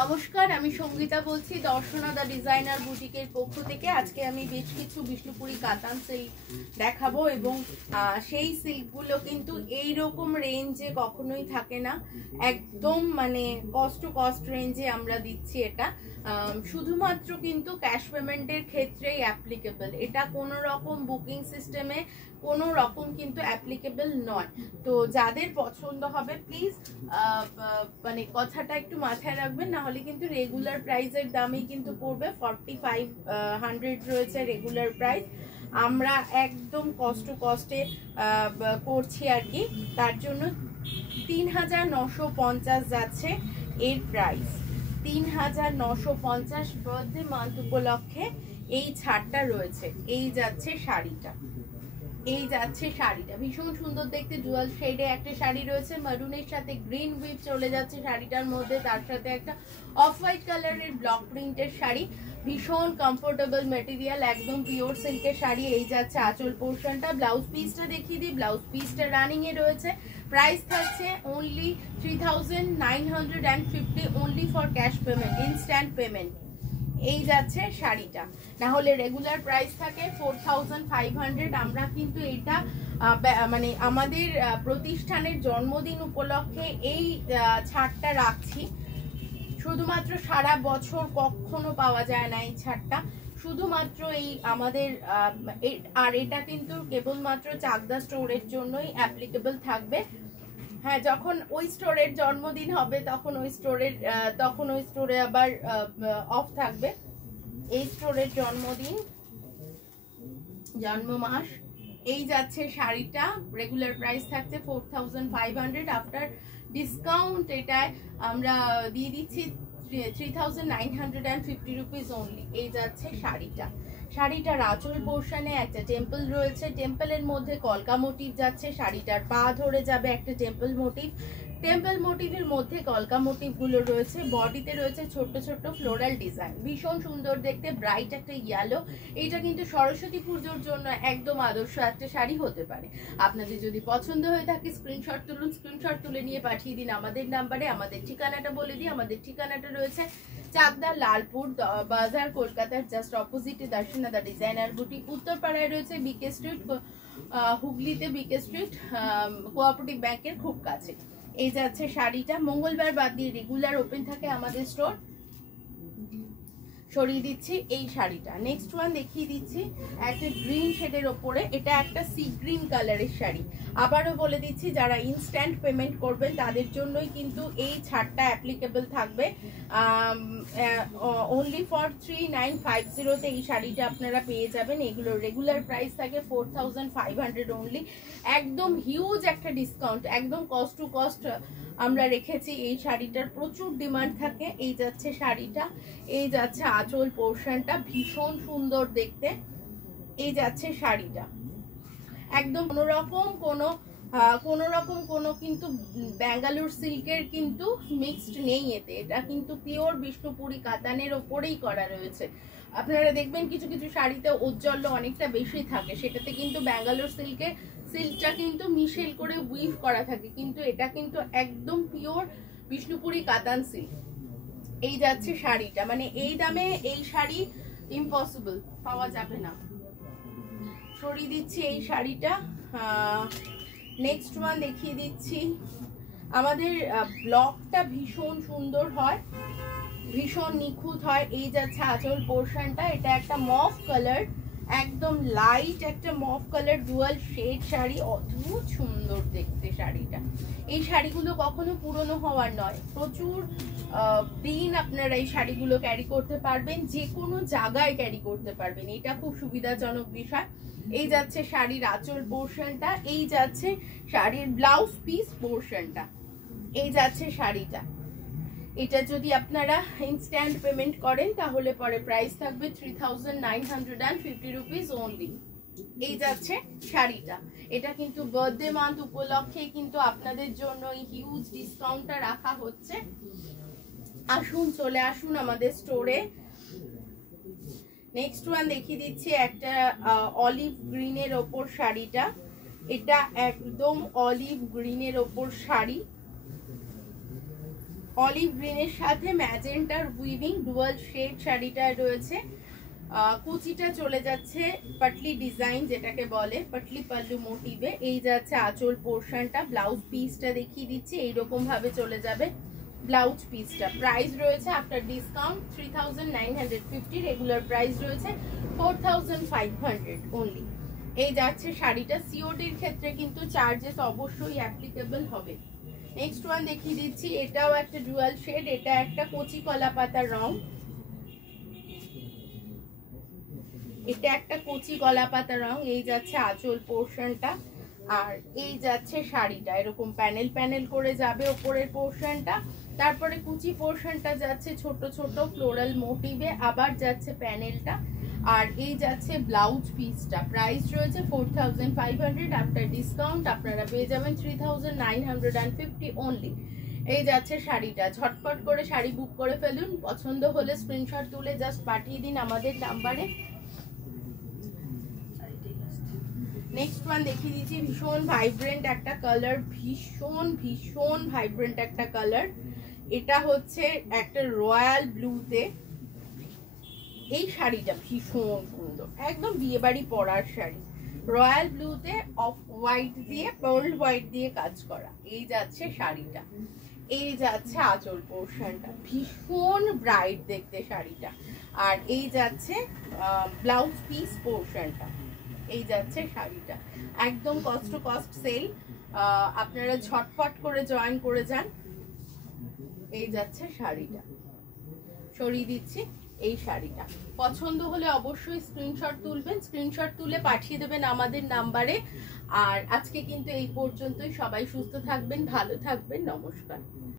নমস্কার, আমি সঙ্গীতা বলছি দর্শনা দা ডিজাইনার বুটিকের পক্ষ থেকে। আজকে আমি বেশ কিছু বিষ্ণুপুরি কাতান সিল্ক দেখাবো এবং সেই সিল্কগুলো কিন্তু এই রকম রেঞ্জে কখনোই থাকে না। একদম মানে কস্ট টু কস্ট রেঞ্জে আমরা দিচ্ছি এটা। শুধুমাত্র কিন্তু ক্যাশ পেমেন্টের ক্ষেত্রেই অ্যাপ্লিকেবল, এটা কোনো রকম বুকিং সিস্টেমে কোনো রকম কিন্তু অ্যাপ্লিকেবল নয়। তো যাদের পছন্দ হবে প্লিজ মানে কথাটা একটু মাথায় রাখবেন, না হলে কিন্তু রেগুলার প্রাইসের দামেই কিন্তু পড়বে। 4500 রয়েছে রেগুলার প্রাইস, আমরা একদম কস্ট টু কস্টে করছি আর কি। তার জন্য 3950 যাচ্ছে এর প্রাইস। 3950 বার্থডে মান্থ উপলক্ষে এই ছাড়টা রয়েছে। এই যাচ্ছে শাড়িটা, ভীষণ সুন্দর দেখতে, ডুয়াল শেডে একটা শাড়ি রয়েছে, মারুনের সাথে গ্রিন উইথ চলে যাচ্ছে শাড়িটার মধ্যে, তার সাথে একটা অফ হোয়াইট কালারের ব্লক প্রিন্টের শাড়ি, ভীষণ কমফোর্টেবল মেটেরিয়াল, একদম পিওর সিল্কের শাড়ি। এই যাচ্ছে আঁচল পোর্শনটা। ব্লাউজ পিসটা দেখিয়ে দিই, ব্লাউজ পিসটা রানিং এ রয়েছে। প্রাইস থাকছে only 3950 only for cash payment, instant payment. এই যাচ্ছে শাড়িটা, না হলে রেগুলার প্রাইস থাকে 4500। আমরা কিন্তু এটা মানে আমাদের প্রতিষ্ঠানের জন্মদিন উপলক্ষে এই ছাড়টা রাখছি। শুধুমাত্র সারা বছর কখনো পাওয়া যায় না এই ছাড়টা, শুধুমাত্র এই আমাদের আর এটা কিন্তু কেবলমাত্র চাকদা স্টোরের জন্যই অ্যাপ্লিকেবল থাকবে। হ্যাঁ, যখন ওই স্টোরের জন্মদিন হবে তখন ওই স্টোরে আবার অফ থাকবে। এই স্টোরের জন্ম মাস। এই যাচ্ছে শাড়িটা, রেগুলার প্রাইস থাকছে 4500, আফটার ডিসকাউন্ট এটায় আমরা দিয়ে দিচ্ছি 3950 রুপিস অনলি। এই যাচ্ছে শাড়িটার আঁচল পোর্শনে একটা টেম্পল রয়েছে, টেম্পলের মধ্যে কলকা মোটিভ যাচ্ছে, শাড়িটার পা ধরে যাবে একটা টেম্পল মোটিভের মধ্যে কলকা মোটিভ গুলো রয়েছে। বডিতে রয়েছে ছোট্ট ছোট্ট ফ্লোরাল ডিজাইন, ভীষণ সুন্দর দেখতে, ব্রাইট একটা ইয়েলো। এইটা কিন্তু সরস্বতী পুজোর জন্য একদম আদর্শ একটা শাড়ি হতে পারে। আপনাদের যদি পছন্দ হয়ে থাকে স্ক্রিনশট তুলুন, স্ক্রিনশট তুলে নিয়ে পাঠিয়ে দিন আমাদের নাম্বারে। আমাদের ঠিকানাটা বলে দিই, আমাদের ঠিকানাটা রয়েছে চাকদা লালপুর বাজার, কলকাতার জাস্ট অপোজিটে দর্শনা দা ডিজাইনার বুটিক। উত্তরপাড়ায় রয়েছে বিকে স্ট্রিট, হুগলিতে বিকে স্ট্রিট কোঅপারেটিভ ব্যাংকের খুব কাছে। এই যাচ্ছে শাড়িটা। মঙ্গলবার বাদ দিয়ে রেগুলার ওপেন থাকে আমাদের স্টোর। সরিয়ে দিচ্ছি এই শাড়িটা। নেক্সট ওয়ান দেখিয়ে দিচ্ছি একটা গ্রিন শেডের ওপরে, এটা একটা সি গ্রিন কালারের শাড়ি। আবারও বলে দিচ্ছি, যারা ইনস্ট্যান্ট পেমেন্ট করবেন তাদের জন্যই কিন্তু এই ছাড়টা অ্যাপ্লিকেবল থাকবে। অনলি ফর 3950 এই শাড়িটা আপনারা পেয়ে যাবেন। এগুলো রেগুলার প্রাইস থাকে 4500 অনলি। একদম হিউজ একটা ডিসকাউন্ট, একদম কস্ট টু কস্ট আমরা রেখেছি। এই শাড়িটার প্রচুর ডিমান্ড থাকে। এই যাচ্ছে শাড়িটা, এই যাচ্ছে আঁচল পোর্শনটা, ভীষণ সুন্দর দেখতে। এই যাচ্ছে শাড়িটা, একদম কোনো কিন্তু ব্যাঙ্গালোর সিল্কের কিন্তু মিক্সড নেই এতে। এটা কিন্তু পিওর বিষ্ণুপুরি কাতানের ওপরেই করা রয়েছে। আপনারা দেখবেন কিছু কিছু শাড়িতে ঔজ্জ্বল্য অনেকটা বেশি থাকে, সেটাতে কিন্তু ব্যাঙ্গালোর সিল্কটা কিন্তু মিশেল করে উইভ করা থাকে, কিন্তু এটা কিন্তু একদম পিওর বিষ্ণুপুরি কাতান সিল্ক। এই যাচ্ছে শাড়িটা, মানে এই দামে এই শাড়ি ইম্পসিবল, পাওয়া যাবে না। সরিয়ে দিচ্ছি এই শাড়িটা। নেক্সট ওয়ান দেখিয়ে দিচ্ছি। আমাদের ব্লকটা ভীষণ সুন্দর হয়, ভীষণ নিখুঁত হয়। এই যাচ্ছে আঁচল পোর্শনটা, এটা একটা মফ কালার, একদম লাইট একটা মফ কালার ডুয়াল শেড শাড়ি, অদ্ভুত সুন্দর দেখতে শাড়িটা। এই শাড়িগুলো কখনো পুরনো হওয়ার নয়, প্রচুর দিন আপনারা এই শাড়িগুলো ক্যারি করতে পারবেন, যে কোনো জায়গায় ক্যারি করতে পারবেন, এটা খুব সুবিধাজনক বিষয়। এই যাচ্ছে শাড়ির আঁচল পোর্শনটা, এই যাচ্ছে শাড়ির ব্লাউজ পিস পোর্শনটা। এই যাচ্ছে শাড়িটা। এটা যদি আপনারা ইনস্ট্যান্ট পেমেন্ট করেন তাহলে পরে প্রাইস থাকবে 3950 রুপিস অনলি। এই যাচ্ছে শাড়িটা। এটা কিন্তু বার্থডে মান্থ উপলক্ষে কিন্তু আপনাদের জন্য এই হিউজ ডিসকাউন্টটা রাখা হচ্ছে। আসুন, চলে আসুন আমাদের স্টোরে। নেক্সট ওয়ান দেখিয়ে দিচ্ছি একটা অলিভ গ্রিনের ওপর শাড়িটা। এটা একদম অলিভ গ্রিনের ওপর শাড়ি, অলিভ গ্রিনের সাথে ম্যাজেন্টার উইভিং ডুয়াল শেড শাড়িটা রয়েছে। কুচিটা চলে যাচ্ছে পাটলি ডিজাইন, যেটাকে বলে পাটলি পাল্লু মোটিভে। এই যাচ্ছে আঁচল পোর্শনটা। ব্লাউজ পিসটা দেখিয়ে দিচ্ছি, এইরকম ভাবে চলে যাবে ব্লাউজ পিসটা। প্রাইস রয়েছে আফটার ডিসকাউন্ট 3950, রেগুলার প্রাইস রয়েছে 4500 অনলি। এই যাচ্ছে শাড়িটা। সিওডির ক্ষেত্রে কিন্তু চার্জেস অবশ্যই অ্যাপ্লিকেবল হবে। নেক্সট ওয়ান দেখিয়ে দিচ্ছি, এটাও একটা ডুয়াল শেড, এটা একটা কচি কলা পাতার রং, এটা একটা কচি গলা পাতা রং। এই যাচ্ছে আঁচল পোর্শনটা, আর এই যাচ্ছে শাড়িটা। এরকম প্যানেল প্যানেল করে যাবে ওপরের পোর্শনটা, তারপরে কুচি পোর্শনটা যাচ্ছে ছোট ছোট ফ্লোরাল মোটিভে, আবার যাচ্ছে প্যানেলটা, আর এই যাচ্ছে ব্লাউজ পিসটা। প্রাইস রয়েছে 4500, আফটার ডিসকাউন্ট আপনারা পেয়ে যাবেন 3950 অনলি। এই যাচ্ছে শাড়িটা। ঝটপট করে শাড়ি বুক করে ফেলুন, পছন্দ হলে স্ক্রিনশট তুলে জাস্ট পাঠিয়ে দিন আমাদের নাম্বারে। নেক্সট ওয়ান দেখিয়ে দিচ্ছি, ভীষণ ভাইব্রেন্ট একটা কালার, ভীষণ ভীষণ ভাইব্রেন্ট একটা কালার। এটা হচ্ছে একটা রয়্যাল ব্লুতে। এই শাড়িটা ভীষণ সুন্দর, একদম বিয়ে বাড়ি পরার শাড়ি। রয়্যাল ব্লুতে অফ হোয়াইট দিয়ে পার্ল হোয়াইট দিয়ে কাজ করা। এই যাচ্ছে শাড়িটা, এই যাচ্ছে আঁচল পোর্শনটা, ভীষণ ব্রাইট দেখতে শাড়িটা। আর এই যাচ্ছে ব্লাউজ পিস পোর্শনটা। এই যাচ্ছে শাড়িটা, একদম কস্ট টু কস্ট সেল, আপনারা ঝটপট করে জয়েন করে যান। এই যাচ্ছে শাড়িটা, সরিয়ে দিচ্ছি। এই শাড়িটা পছন্দ হলে অবশ্যই স্ক্রিনশট তুলবেন, স্ক্রিনশট তুলে পাঠিয়ে দেবেন আমাদের নাম্বারে। আর আজকে কিন্তু এই পর্যন্তই। সবাই সুস্থ থাকবেন, ভালো থাকবেন, নমস্কার।